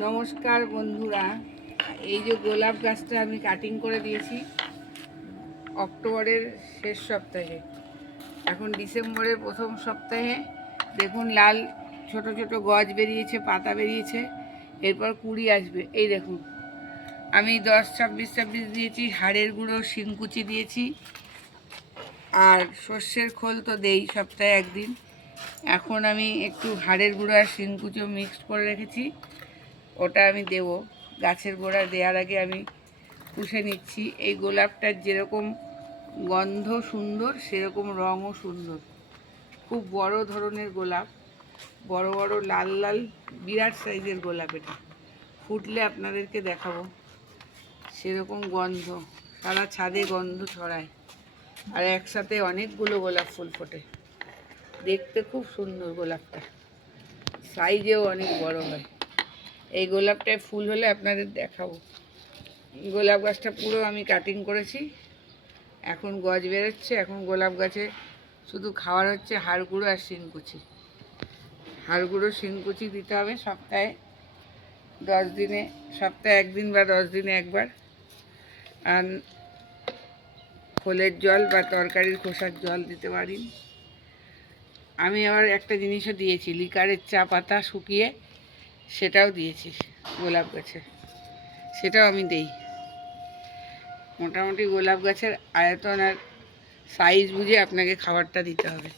নমস্কার বন্ধুরা, এই যে গোলাপ গাছটা আমি কাটিং করে দিয়েছি অক্টোবরের শেষ সপ্তাহে। এখন ডিসেম্বরের প্রথম সপ্তাহে দেখুন লাল ছোট ছোট গজ বেরিয়েছে, পাতা বেরিয়েছে, এরপর কুড়ি আসবে। এই দেখুন আমি 10, 26 দিয়েছি, হাড়ের গুঁড়ো শিংকুচি দিয়েছি, আর সর্ষের খোল তো দেই সপ্তাহে একদিন। এখন আমি একটু হাড়ের গুঁড়ো আর শিংকুচিও মিক্সড করে রেখেছি, ওটা আমি দেব। গাছের গোড়া দেওয়ার আগে আমি পুষে নিচ্ছি। এই গোলাপটার যেরকম গন্ধ সুন্দর, সেরকম রঙও সুন্দর। খুব বড় ধরনের গোলাপ, বড় বড় লাল লাল বিরাট সাইজের গোলাপ। এটা ফুটলে আপনাদেরকে দেখাবো। সেরকম গন্ধ, সারা ছাদে গন্ধ ছড়ায়, আর একসাথে অনেকগুলো গোলাপ ফুল ফোটে। দেখতে খুব সুন্দর গোলাপটা, সাইজেও অনেক বড় হয়। এই গোলাপটায় ফুল হলে আপনাদের দেখাবো। গোলাপ গাছটা পুরো আমি কাটিং করেছি, এখন গজ বেরোচ্ছে। এখন গোলাপ গাছে শুধু খাওয়ার হচ্ছে হাড় গুঁড়ো আর শিংকুচি। হাড় গুঁড়ো শিংকুচি দিতে হবে সপ্তাহে 10 দিনে, সপ্তাহে একদিন বা 10 দিনে একবার। আর খোলের জল বা তরকারির খোসার জল দিতে পারি। আমি আবার একটা জিনিসও দিয়েছি, লিকারের চা পাতা শুকিয়ে সেটাও দিয়েছি গোলাপ গাছে, সেটাও আমি দেই। মোটামুটি গোলাপ গাছের আয়তন আর সাইজ বুঝে আপনাকে খাবারটা দিতে হবে।